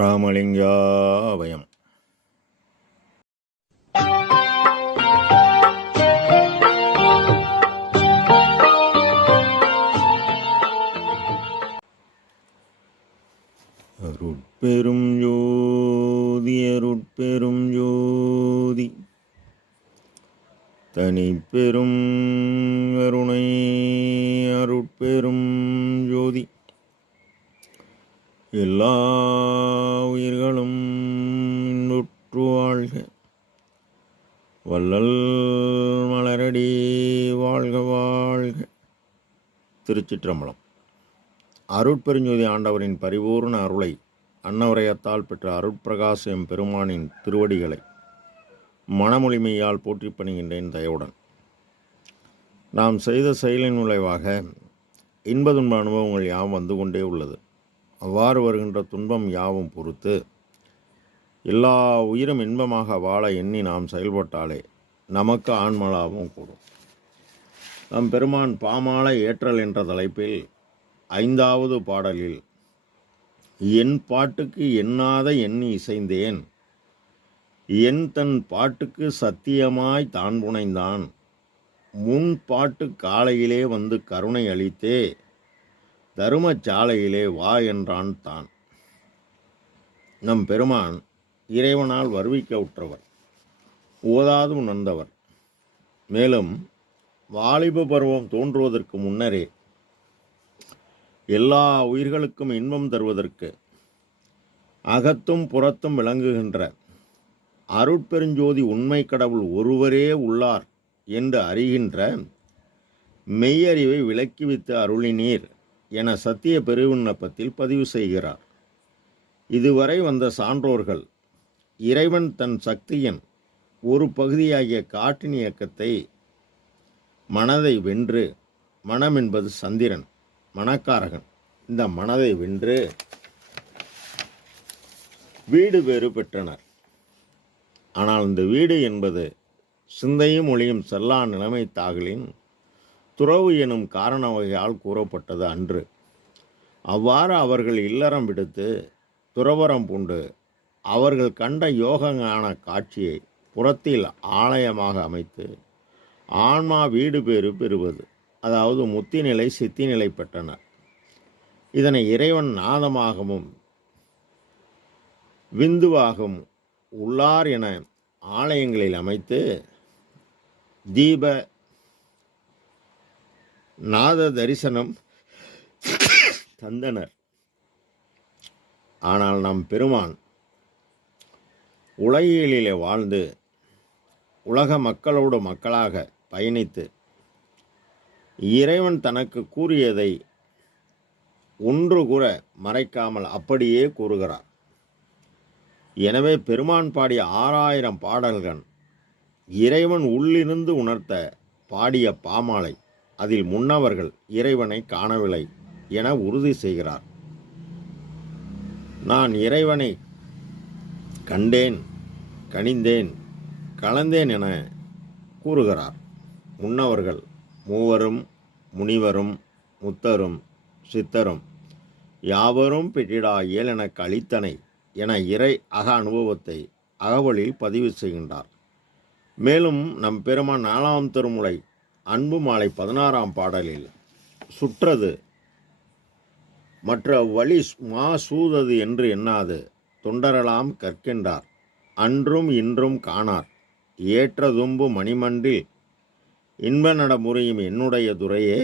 ராமலிங்காபயம். அருட்பெரும் ஜோதி அருட்பெரும் ஜோதி தனிப்பெரும் கருணை அருட்பெரும் ஜோதி எல்லா உயிர்களும் இன்புற்று வாழ்க. வள்ளல் மலரடி வாழ்க வாழ்க. திருச்சிற்றம்பலம். அருட்பெருஞ்சோதி ஆண்டவரின் பரிபூர்ண அருளை அன்னவரையத்தால் பெற்ற அருட்பிரகாசம் பெருமானின் திருவடிகளை மனமொழிமையால் போற்றி பணிகின்றேன் தயவுடன். நாம் செய்த செயலின் விளைவாக இன்ப துன்ப அனுபவங்கள் யாவும் வந்து கொண்டே உள்ளது. அவ்வாறு வருகின்ற துன்பம் யாவும் பொறுத்து எல்லா உயிரும் இன்பமாக வாழ எண்ணி நாம் செயல்பட்டாலே நமக்கு ஆன்மலாவும் கூடும். நம் பெருமான் பாமாலை ஏற்றல் என்ற தலைப்பில் 5வது பாடலில் என் பாட்டுக்கு எண்ணாத எண்ணி இசைந்தேன், என் தன் பாட்டுக்கு சத்தியமாய் தான் புனைந்தான், முன் பாட்டு காலையிலே வந்து கருணை அளித்தே தருமச்சாலையிலே வா என்றான் தான். நம் பெருமான் இறைவனால் வருவிக்க உற்றவர், ஓதாது உணர்ந்தவர். மேலும் வாலிப பருவம் தோன்றுவதற்கு முன்னரே எல்லா உயிர்களுக்கும் இன்பம் தருவதற்கு அகத்தும் புறத்தும் விளங்குகின்ற அருட்பெருஞ்சோதி உண்மை கடவுள் ஒருவரே உள்ளார் என்று அறிகின்ற மெய்யறிவை விளக்கிவித்து அருளினீர் என சத்திய பெருவிண்ணப்பத்தில் பதிவு செய்கிறார். இதுவரை வந்த சான்றோர்கள் இறைவன் தன் சக்தியின் ஒரு பகுதியாகிய காற்றின் இயக்கத்தை மனதை வென்று, மனம் என்பது சந்திரன், மனக்காரகன், இந்த மனதை வென்று வீடு வேறு பெற்றனர். ஆனால் இந்த வீடு என்பது சிந்தையும் ஒளியும் செல்லா நிலைமை தாகலின் துறவு எனும் காரண வகையால் கூறப்பட்டது அன்று. அவ்வாறு அவர்கள் இல்லறம் விடுத்து துறவரம் பூண்டு அவர்கள் கண்ட யோகஞான காட்சியை புறத்தில் ஆலயமாக அமைத்து ஆன்மா வீடு பேறு பெறுவது, அதாவது முத்தி நிலை சித்தி நிலை பெற்றனர். இதனை இறைவன் நாதமாகவும் விந்துவாகவும் உள்ளார் என ஆலயங்களில் அமைத்து தீப நாத தரிசனம் தந்தனர். ஆனால் நம் பெருமான் உலகியலிலே வாழ்ந்து உலக மக்களோடு மக்களாக பயணித்து இறைவன் தனக்கு கூறியதை ஒன்று கூற மறைக்காமல் அப்படியே கூறுகிறார். எனவே பெருமான் பாடிய 6000 பாடல்கள் இறைவன் உள்ளிருந்து உணர்த்த பாடிய பாமாலை. அதில் முன்னவர்கள் இறைவனை காணவில்லை என உறுதி செய்கிறார். நான் இறைவனை கண்டேன், கனிந்தேன், கலந்தேன் என கூறுகிறார். முன்னவர்கள் மூவரும் முனிவரும் முத்தரும் சித்தரும் யாவரும் பெற்றிடா இயலெனக்கு அளித்தனை என இறை அக அனுபவத்தை அகவலில் பதிவு செய்கின்றார். மேலும் நம் பெருமான் 4ஆம் திருமுறை அன்பு மாலை 16ஆம் பாடலில் சுற்றது மற்ற வழி சூதது என்று எண்ணாது தொண்டரெல்லாம் கற்கின்றார், அன்றும் இன்றும் காணார், ஏற்றதும்பு மணிமன்றில் இன்ப நடமுறையும் என்னுடைய துறையே,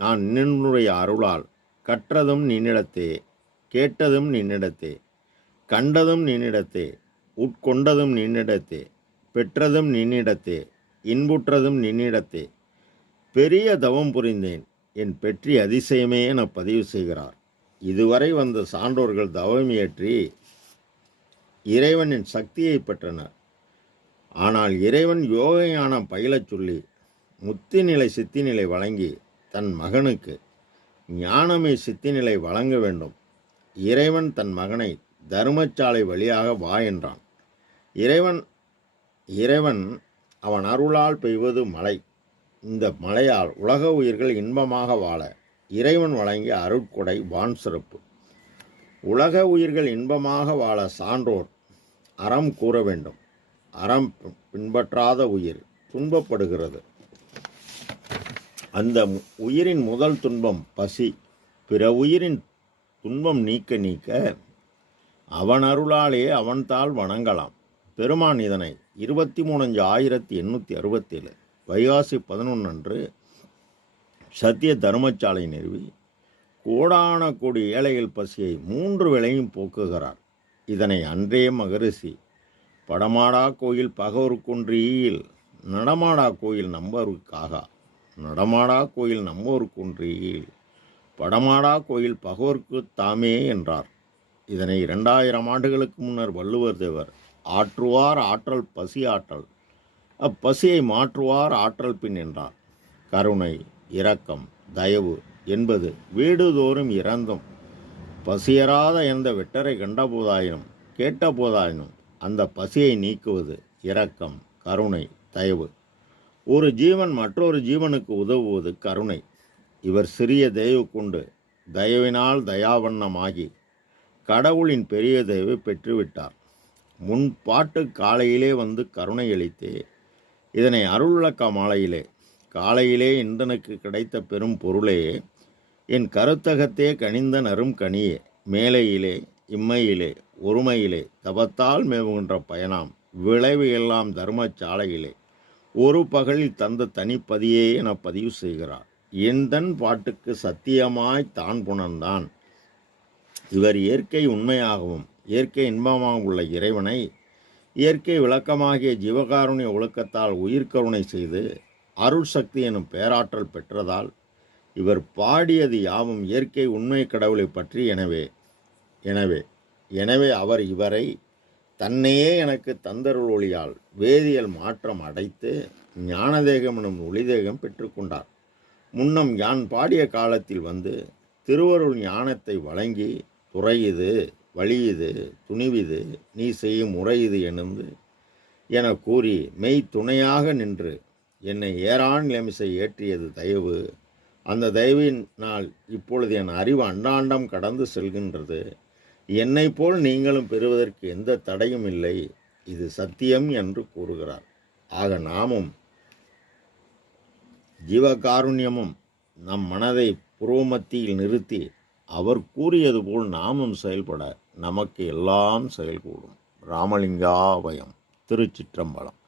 நான் நின்னுடைய அருளால் கற்றதும் நின்னிடத்தே, கேட்டதும் நின்னிடத்தே, கண்டதும் நின்னிடத்தே, உட்கொண்டதும் நின்னிடத்தே, பெற்றதும் நின்னிடத்தே, இன்புற்றதும் நின்னிடத்தே, பெரிய தவம் புரிந்தேன், என் பெற்றி அதிசயமே என பதிவு செய்கிறார். இதுவரை வந்த சான்றோர்கள் தவமியற்றி இறைவனின் சக்தியை பெற்றனர். ஆனால் இறைவன் யோகஞானம் பயிலச் சொல்லி முத்தி நிலை சித்தி நிலை வழங்கி தன் மகனுக்கு ஞானமே சித்தி நிலை வழங்க வேண்டும். இறைவன் தன் மகனை தர்மச்சாலை வழியாக வா என்றான். இறைவன் அவன் அருளால் பெய்வது மழை. இந்த மழையால் உலக உயிர்கள் இன்பமாக வாழ இறைவன் வழங்கிய அருட்கொடை வான் சிறப்பு. உலக உயிர்கள் இன்பமாக வாழ சான்றோர் அறம் கூற வேண்டும். அறம் பின்பற்றாத உயிர் துன்பப்படுகிறது. அந்த உயிரின் முதல் துன்பம் பசி. பிற உயிரின் துன்பம் நீக்க நீக்க அவன் அருளாலே அவன்தாள் வணங்கலாம். பெருமான் இதனை 23/1867 வைகாசி 11 அன்று சத்திய தர்மசாலை நிறுவி கோடான கோடி ஏழைகள் பசியை 3 வேளையும் போக்குகிறார். இதனை அன்றே மகரிஷி படமாடா கோயில் பகவருக்குன்றியில் நடமாடா கோயில் நம்பருக்காக நடமாடா கோயில் நம்பருக்குன்றியில் படமாடா கோயில் பகவருக்கு தாமே என்றார். இதனை 2000 ஆண்டுகளுக்கு முன்னர் வள்ளுவர் தேவர் ஆற்றுவார் ஆற்றல் பசி ஆற்றல் அப்பசியை மாற்றுவார் ஆற்றல் பின் என்றார். கருணை, இரக்கம், தயவு என்பது வீடுதோறும் இறந்தும் பசியராத எந்த வெட்டரை கண்டபோதாயினும் கேட்டபோதாயினும் அந்த பசியை நீக்குவது இரக்கம், கருணை, தயவு. ஒரு ஜீவன் மற்றொரு ஜீவனுக்கு உதவுவது கருணை. இவர் சிறிய தயவு கொண்டு தயவினால் தயாவண்ணமாகி கடவுளின் பெரிய தயவை பெற்றுவிட்டார். முன் பாட்டு காலையிலே வந்து கருணை அளித்தே இதனை அருள்விளக்க மாலையிலே காலையிலே இந்தனுக்கு கிடைத்த பெரும் பொருளே என் கருத்தகத்தே கனிந்த நரும் கனியே மேலையிலே இம்மையிலே ஒருமையிலே தபத்தால் மேவுகின்ற பயனாம் விளைவு எல்லாம் தர்மசாலையிலே ஒரு பகலில் தந்த தனிப்பதியே என பதிவு செய்கிறார். எந்தன் பாட்டுக்கு சத்தியமாய் தான் புணர்ந்தான். இவர் இயற்கை உண்மையாகவும் இயற்கை இன்பமாகவும் உள்ள இறைவனை இயற்கை விளக்கமாகிய ஜீவகாருண்ய ஒழுக்கத்தால் உயிர்கருணை செய்து அருள் சக்தி எனும் பேராற்றல் பெற்றதால் இவர் பாடியது யாவும் இயற்கை உண்மை கடவுளை பற்றி. எனவே அவர் இவரை தன்னையே எனக்கு தந்தருள் ஒளியால் வேதியியல் மாற்றம் அடைத்து ஞானதேகம் எனும் ஒளிதேகம் பெற்றுக்கொண்டார். முன்னம் யான் பாடிய காலத்தில் வந்து திருவருள் ஞானத்தை வழங்கி துறையுது வழியுது துணிவிது நீ செய்யும் முறையுது என கூறி மெய் துணையாக நின்று என்னை ஏறான் நிலைமிசை ஏற்றியது தயவு. அந்த தயவினால் இப்பொழுது என் அறிவு அண்டாண்டம் கடந்து செல்கின்றது. என்னை போல் நீங்களும் பெறுவதற்கு எந்த தடையும் இல்லை. இது சத்தியம் என்று கூறுகிறார். ஆக நாமும் ஜீவகாருண்யமும் நம் மனதை புருவமத்தியில் நிறுத்தி அவர் கூறியது போல் நாமும் செயல்பட நமக்கு எல்லாம் செயல்கூடும். ராமலிங்காபயம். திருச்சிற்றம்பலம்.